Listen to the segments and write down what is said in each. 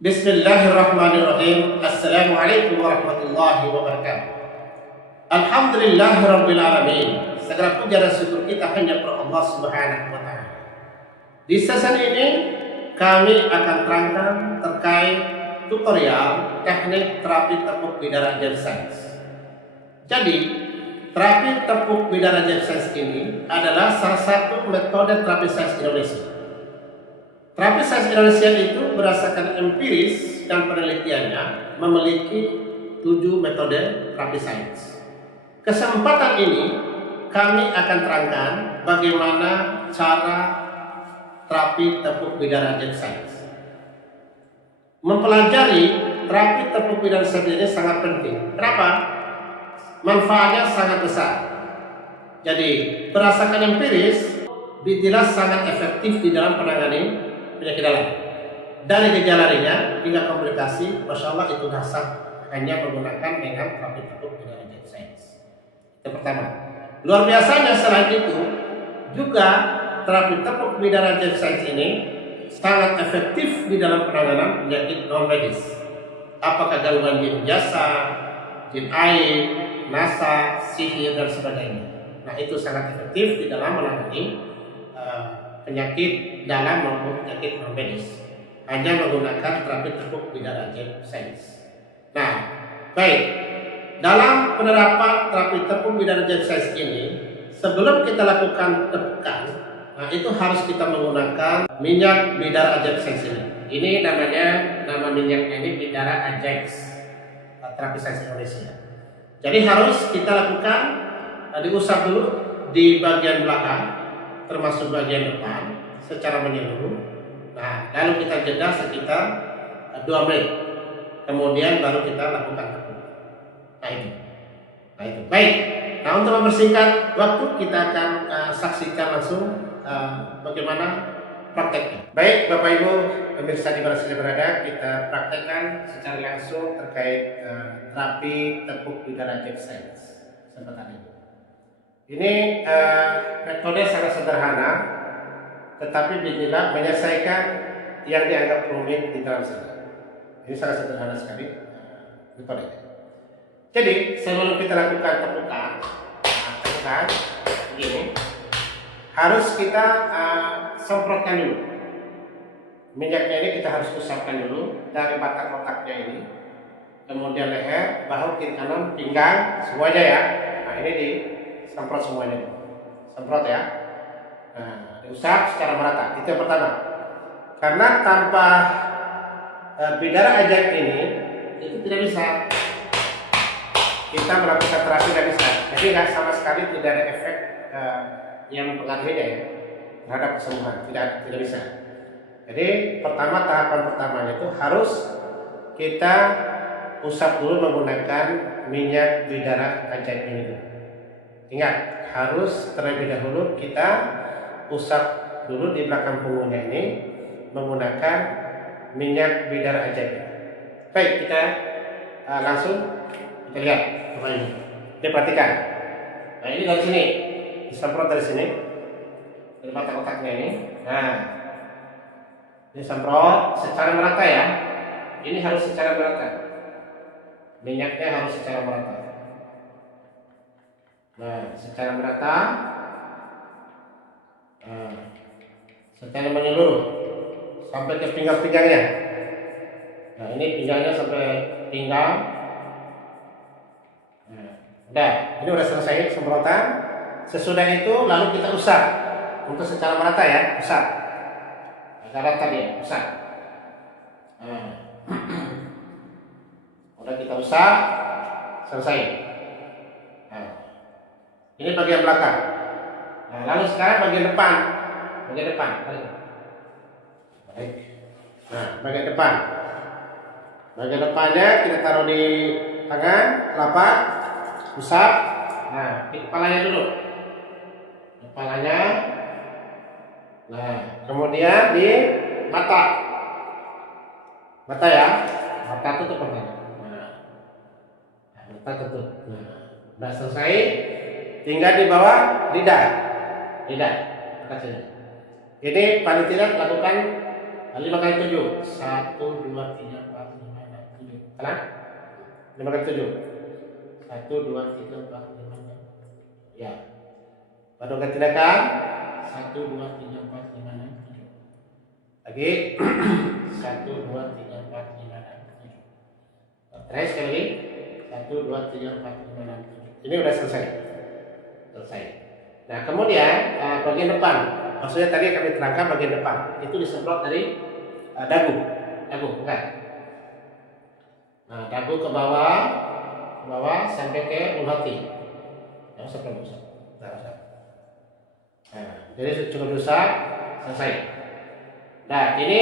Bismillahirrahmanirrahim. Assalamualaikum warahmatullahi wabarakatuh. Alhamdulillahirrabbilalamin. Segala puja dan syukur kita hanya per Allah subhanahu wa ta'ala. Di sesi ini kami akan terangkan terkait tutorial teknik terapi tepuk bidara Jebsens. Jadi terapi tepuk bidara Jebsens ini adalah salah satu metode terapi sains Indonesia. Terapi sains Indonesia itu berdasarkan empiris dan penelitiannya memiliki 7 metode terapi sains. Kesempatan ini kami akan terangkan bagaimana cara terapi tepuk bidara Jebsens. Mempelajari terapi tepuk bidara Jebsens ini sangat penting. Kenapa? Manfaatnya sangat besar. Jadi berdasarkan empiris dijelas sangat efektif di dalam penanganan penyakit dalam. Dari gejala ringan hingga komplikasi, masya Allah itu sah hanya menggunakan dengan terapi tepuk bidara Jebsens. Itu pertama. Luar biasanya selain itu juga terapi tepuk bidara Jebsens ini sangat efektif di dalam penanganan penyakit non medis. Apakah gangguan jin jasa, jin air, nasa, sihir dan sebagainya. Nah itu sangat efektif di dalam menangani penyakit dalam maupun penyakit non medis, hanya menggunakan terapi tepuk bidara Jebsens. Nah, baik, dalam penerapan terapi tepuk bidara Jebsens ini, sebelum kita lakukan tepukan, nah itu harus kita menggunakan minyak bidara Jebsens ini. Ini nama minyaknya ini bidara Ajax, terapi sains Indonesia. Jadi harus kita lakukan diusap dulu di bagian belakang, termasuk bagian depan secara menyeluruh. Nah, lalu kita jeda sekitar 2 menit. Kemudian baru kita lakukan tepuk. Nah itu. Baik. Nah, untuk mempersingkat waktu kita akan saksikan langsung bagaimana prakteknya. Baik, Bapak Ibu pemirsa di mana saja berada, kita praktekkan secara langsung terkait terapi tepuk bidara Jebsens kesempatan ini. Ini metode sangat sederhana, tetapi dinilai menyelesaikan yang dianggap rumit di dalam sana. Ini sangat sederhana sekali metodenya. Jadi sebelum kita lakukan tepukan begini, harus kita semprotkan dulu. Minyaknya ini kita harus usapkan dulu dari batang otaknya ini, kemudian leher, bahu, kiri kanan, pinggang, semuanya ya. Nah ini semprot semuanya, semprot ya. Nah, diusap secara merata. Itu yang pertama. Karena tanpa bidara Ajax ini itu tidak bisa kita melakukan terapi, tidak bisa. Jadi nggak sama sekali tidak ada efek yang mempengaruhinya ya terhadap kesembuhan, tidak bisa. Jadi tahapan pertamanya itu harus kita usap dulu menggunakan minyak bidara Ajax ini dulu. Ingat, harus terlebih dahulu kita usap dulu di belakang punggungnya ini menggunakan minyak bidara Ajax. Baik, kita langsung kita lihat apa ini. Kita perhatikan. Nah ini dari sini, disemprot dari sini, dari batang otaknya ini. Nah, disemprot secara merata ya. Ini harus secara merata. Minyaknya harus secara merata. Nah, secara merata, secara menyeluruh sampai ke pinggang-pinggangnya. Nah, ini pinggangnya sampai pinggang. Nah, ini udah selesai semprotan. Sesudah itu lalu kita usap untuk secara merata ya, usap. Agak rata dia, usap. Nah, udah kita usap, selesai. Ini bagian belakang. Nah, lalu sekarang bagian depan. Baik. Nah, bagian depan. Bagian depannya kita taruh di tangan, telapak, usap. Nah, di kepalanya dulu. Kepalanya. Nah, kemudian di mata. Mata ya. Mata tutup matanya. Nah, mata tutup. Nah, udah selesai. Tinggal di bawah lidah. Ini paling tidak lakukan 5 kali 7. 1, 2, 3, 4, 5, 6, 7. Kanan? 5 kali 7. 1, 2, 3, 4, 5, 6. Ya. Baru ganti tindakan. 1, 2, 3, 4, 5, 6, 7. Lagi. 1, 2, 3, 4, 5, 6, 7. Terakhir sekali lagi. 1, 2, 3, 4, 5, 6, 7. Ini udah selesai. Nah, kemudian bagian depan. Maksudnya tadi kami terangkan bagian depan. Itu disemprot dari dagu. Bukan. Nah, dagu ke bawah sampai ke ulu hati. Nah, jadi cukup rusak, selesai. Nah, ini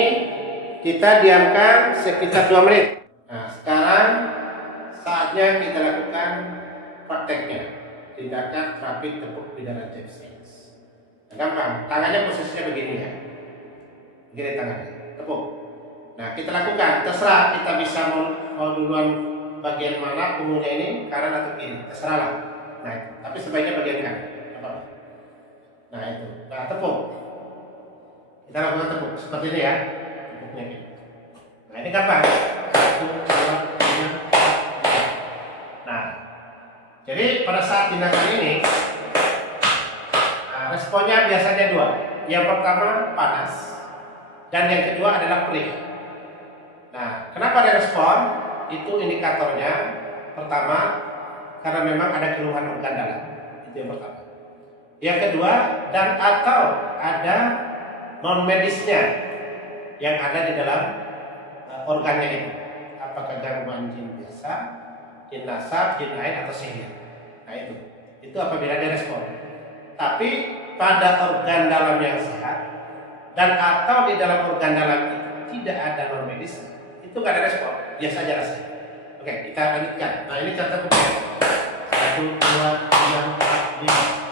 kita diamkan sekitar 2 menit. Nah, sekarang saatnya kita lakukan prakteknya. Tindakan terapi tepuk pidana James Ellis. Gampang, tangannya posisinya begini ya. Begini tangannya, tepuk. Nah, kita lakukan, terserah kita bisa mau duluan bagian mana punggungnya ini, kanan atau kiri, terserahlah. Nah, tapi sebaiknya bagian kanan. Nah, itu. Nah, tepuk. Kita lakukan tepuk seperti ini ya. Tepuknya ini. Nah, ini gampang. 1, 2, 3, 4. Nah, jadi pada saat tindakan ini responnya biasanya 2. Yang pertama panas dan yang kedua adalah perih. Nah, kenapa ada respon? Itu indikatornya pertama karena memang ada keluhan organ dalam. Itu yang pertama. Yang kedua, dan atau ada non medisnya yang ada di dalam organnya itu. Apakah gangguan jin biasa, jin nasab, jin lain atau sihir. Nah, itu apabila ada respon. Tapi pada organ dalam yang sehat dan atau di dalam organ dalam itu tidak ada non medis, itu nggak ada respon, biasa aja rasanya. Oke, kita lanjutkan. Nah, ini contoh kemudian 1, 2, 3, 4, 5.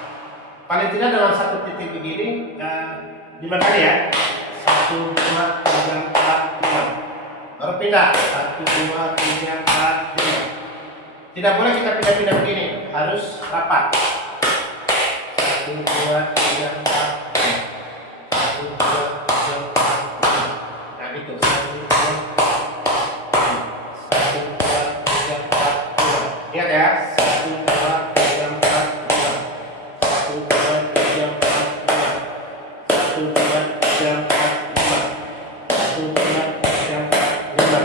Paling tidak dalam satu titik begini 5 kali ya. 1, 2, 3, 4, 5. Baru pindah 1, 2, 3, 4, 5. Tidak boleh kita pindah-pindah begini, harus rapat. 1, 2, 3, 4, 5. 1, 2, 3, 4, 5. Nah, gitu. 1, 2, 1, 2, 3, 4, 5. Ingat ya. 1, 2, 3, 4, 5. 1, 2, 3, 4, 5. 1, 2, 3, 4, 5. 1, 2, 3, 4, 5.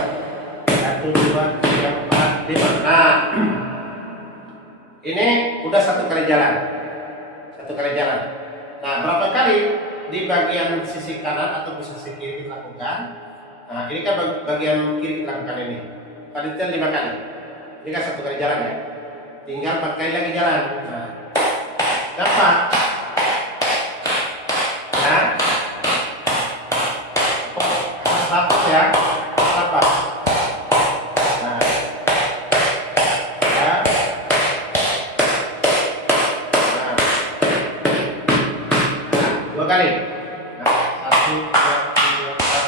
1, 2, 3, 4, 5. Nah, ini udah 1 kali jalan. Nah, berapa kali di bagian sisi kanan atau sisi kiri kita lakukan? Nah, ini kan bagian kiri kita lakukan ini. Paling tidak 5 kali. Ini kan 1 kali jalan ya. Tinggal 4 kali lagi jalan. Nah, dapat. Nah, rapat ya, rapat. Nah, ya. 2 kali. Nah, 1, 2, 3, 4.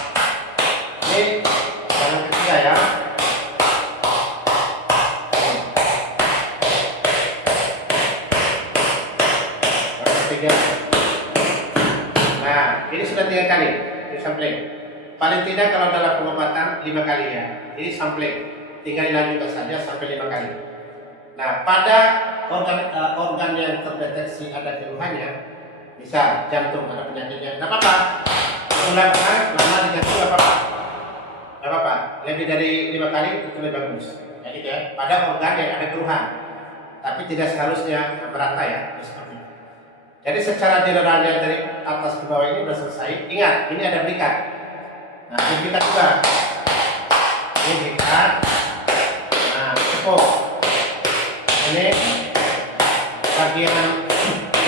Ini jalan ketiga ya. Jalan ketiga. Nah, ini sudah 3 kali. Ini sampling. Paling tidak kalau dalam pengobatan 5 kali ya. Ini sampling. Tinggal dilanjutkan saja sampai 5 kali. Nah, pada organ yang terdeteksi ada keluhannya, bisa jantung ada penyakitnya, tidak apa-apa. Ulangkan lama di jantung tidak apa-apa. Tidak apa-apa. Lebih dari 5 kali itu lebih bagus. Ya gitu ya. Pada organ yang ada keluhan, tapi tidak seharusnya merata ya. Seperti itu. Jadi secara generalnya dari atas ke bawah ini sudah selesai. Ingat, ini ada berikat. Nah, berikat juga. Ini berikat. Nah, tepuk. Ini bagian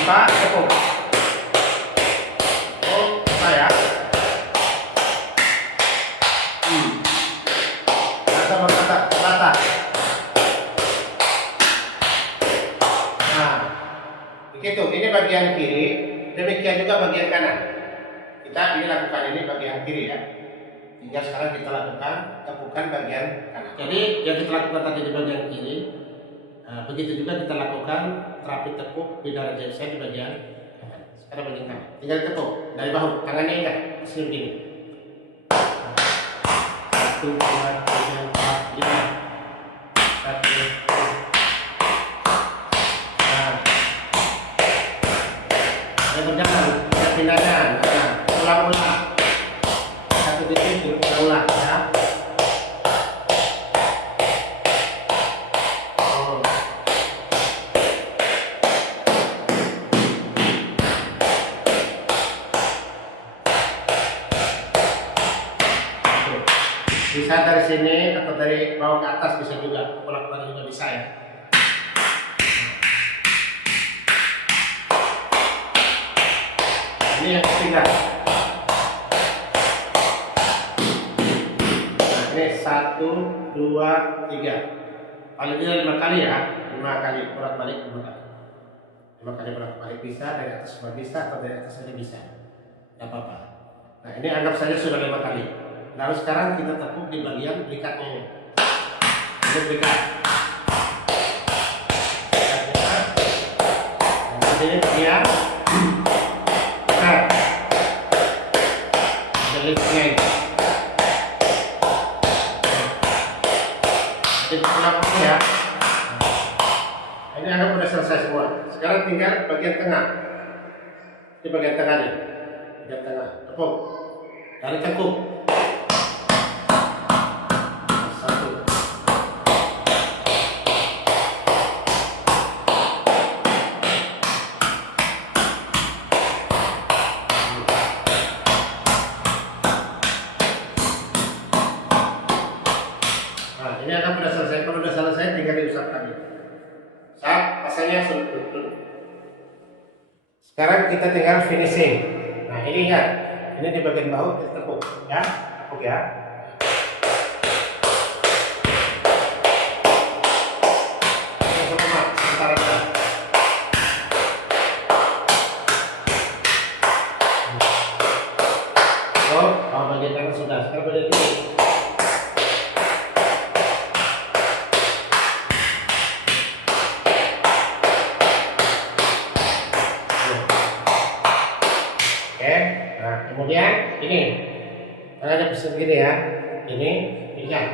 4 tepuk. Ya. Rata. Nah, begitu. Ini bagian kiri, demikian juga bagian kanan. Kita ini lakukan ini bagian kiri ya. Tinggal sekarang kita lakukan tepukan bagian kanan. Jadi yang kita lakukan tadi di bagian kiri, begitu juga kita lakukan terapi tepuk pidana James Ellis di bagian kanan. Sekarang bagian kanan. Tinggal tepuk dari bahu, tangannya ingat, begini. 1, 2, 3, 4, 5. 1, 2. Nah, ada berjalan, ada pindahan, ulang-ulang. Satu titik ulang-ulang ya. Bisa dari sini atau dari bawah ke atas bisa juga, bolak-balik juga bisa ya. Ini yang ketiga. Nah, ini 1, 2, 3. Paling tidak 5 kali ya, 5 kali bolak-balik 5 kali. 5 kali bolak-balik bisa, dari atas juga bisa atau dari atas saja bisa. Tidak apa-apa. Nah, ini anggap saja sudah 5 kali. Lalu sekarang kita tepuk di bagian berikatnya ini. Ini berikat. Ini bagian berikat. Jelitnya ini. Jadi ulang ya. Ini anggap sudah selesai semua. Sekarang tinggal bagian tengah. Di bagian tengah nih. Bagian tengah. Tepuk. Tarik tengkuk. Nah, ini akan sudah selesai. Kalau sudah selesai, tinggal diusap lagi. Saat pasangnya sudah. Sekarang kita tinggal finishing. Nah, ini ingat, ini di bagian bahu kita tepuk, ya, tepuk ya. Ini semua sebentar aja. Oh, bagian kanan sudah. Sekarang bagian kiri. Nah, kemudian ini karena ada pesan gini ya, ini ikan.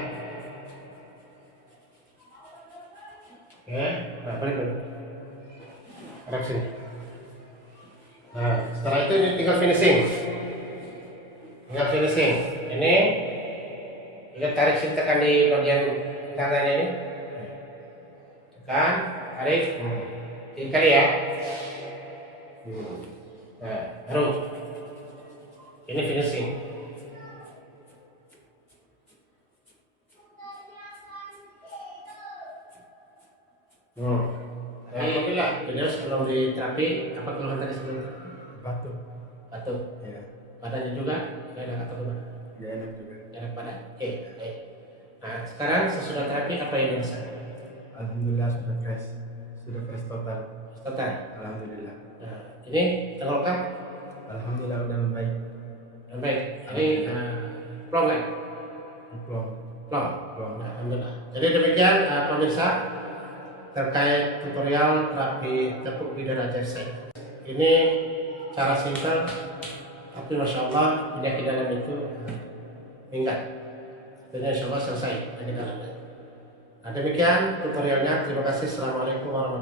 Oke, nah balik dulu. Arah sini. Nah, setelah itu ini tinggal finishing. Ini kita tarik sini, tekan di bagian kanan ini. Tekan, tarik, tiga kali ya. Nah, baru ini finishing. Alhamdulillah, jadi sebelum diterapi apa keluhan tadi sebelum Batuk. batuk? Ya, Badannya juga nggak enak atau gimana? ya enak juga. Enak badan. Oke, baik. Nah, sekarang sesudah terapi apa yang dirasa? Alhamdulillah sudah fresh total. Total. Alhamdulillah. Nah, ini tenggorokan Alhamdulillah udah membaik. baik. Ini plong nggak? Plong. Plong. Plong. Nah, alhamdulillah. Jadi demikian pemirsa terkait tutorial terapi tepuk bidara jersey. Ini cara simpel, tapi masya Allah penyakit dalam itu minggat. Jadi insya Allah selesai penyakit dalamnya. Nah, demikian tutorialnya. Terima kasih. Assalamualaikum warahmatullahi wabarakatuh.